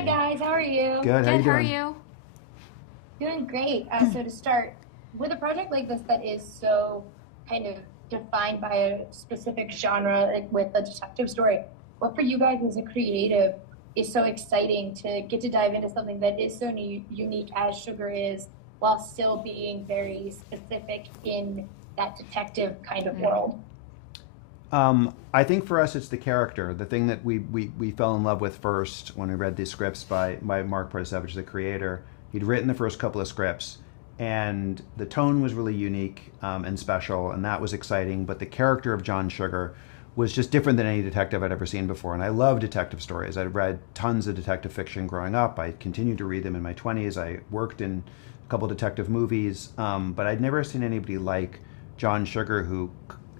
Hi guys, how are you? Good. How you Good, how are doing? you? Doing great. So to start, with a project like this that is so kind of defined by a specific genre, like with a detective story, what for you guys as a creative is so exciting to get to dive into something that is so unique as Sugar is, while still being very specific in that detective kind of world? I think for us, it's the character. The thing that we fell in love with first when we read these scripts by Mark Protosevich, the creator. He'd written the first couple of scripts, and the tone was really unique and special, and that was exciting. But the character of John Sugar was just different than any detective I'd ever seen before. And I love detective stories. I'd read tons of detective fiction growing up. I continued to read them in my 20s. I worked in a couple detective movies, but I'd never seen anybody like John Sugar, who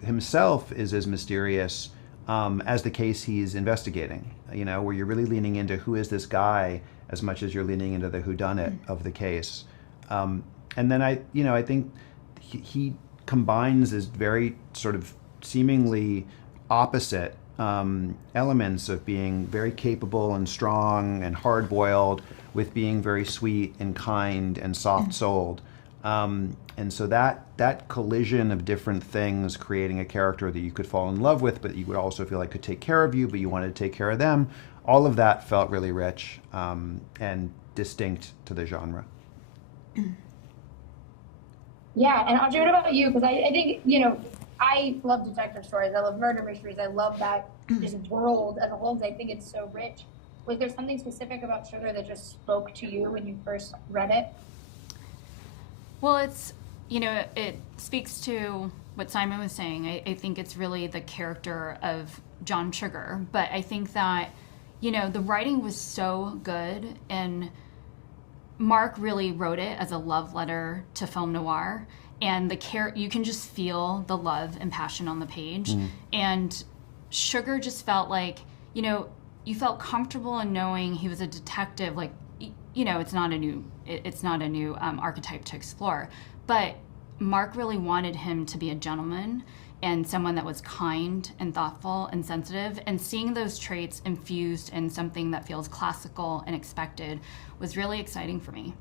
himself is as mysterious as the case he's investigating. You know, where you're really leaning into who is this guy as much as you're leaning into the whodunit of the case. And then I think he combines this very sort of seemingly opposite elements of being very capable and strong and hard-boiled with being very sweet and kind and soft-souled. And so that collision of different things, creating a character that you could fall in love with, but you would also feel like could take care of you, but you wanted to take care of them, all of that felt really rich and distinct to the genre. Yeah, and Audrey, what about you? Because I think, I love detective stories. I love murder mysteries. I love that just world as a whole. 'Cause I think it's so rich. Was there something specific about Sugar that just spoke to you when you first read it? Well, it speaks to what Simon was saying. I think it's really the character of John Sugar. But I think that, the writing was so good, and Mark really wrote it as a love letter to film noir. And you can just feel the love and passion on the page. And Sugar just felt like, you felt comfortable in knowing he was a detective. Like, it's not a new archetype to explore, but Mark really wanted him to be a gentleman and someone that was kind and thoughtful and sensitive. And seeing those traits infused in something that feels classical and expected was really exciting for me.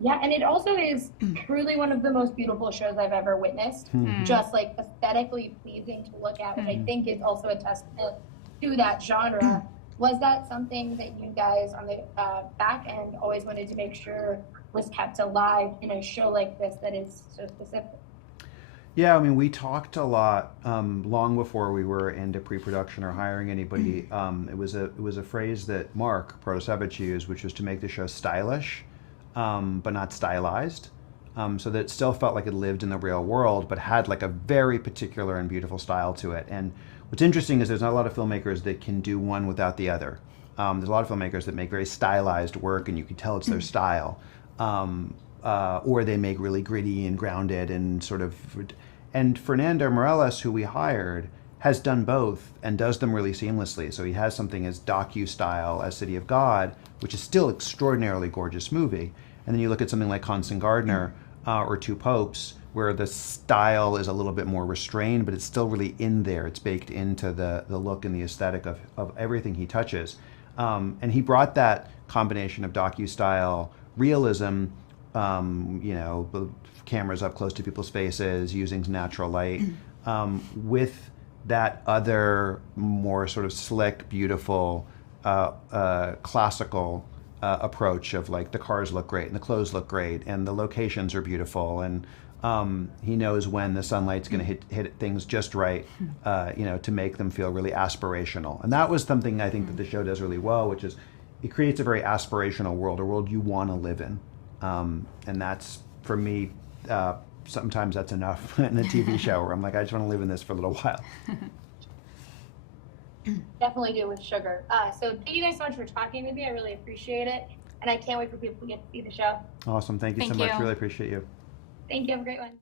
Yeah, and it also is truly one of the most beautiful shows I've ever witnessed. Just like aesthetically pleasing to look at, which I think is also a testament to that genre. Was that something that you guys on the back end always wanted to make sure was kept alive in a show like this that is so specific? Yeah, I mean, we talked a lot long before we were into pre-production or hiring anybody. It was a phrase that Mark Protosevich used, which was to make the show stylish, but not stylized, so that it still felt like it lived in the real world, but had like a very particular and beautiful style to it. And what's interesting is there's not a lot of filmmakers that can do one without the other. There's a lot of filmmakers that make very stylized work, and you can tell it's their style. Or they make really gritty and grounded and sort of. And Fernando Morales, who we hired, has done both and does them really seamlessly. So he has something as docu-style as City of God, which is still extraordinarily gorgeous movie. And then you look at something like Constant Gardener or Two Popes, where the style is a little bit more restrained, but it's still really in there. It's baked into the look and the aesthetic of everything he touches. And he brought that combination of docu-style realism, the cameras up close to people's faces, using natural light, with that other more sort of slick, beautiful, classical approach of like the cars look great and the clothes look great and the locations are beautiful, and he knows when the sunlight's going to hit things just right, to make them feel really aspirational. And that was something I think that the show does really well, which is it creates a very aspirational world, a world you want to live in. And that's, for me, sometimes that's enough in a TV show where I'm like, I just want to live in this for a little while. Definitely do with Sugar. So thank you guys so much for talking with me. I really appreciate it. And I can't wait for people to get to see the show. Awesome. Thank you so Thank much. you. Really appreciate you. Thank you. Have a great one.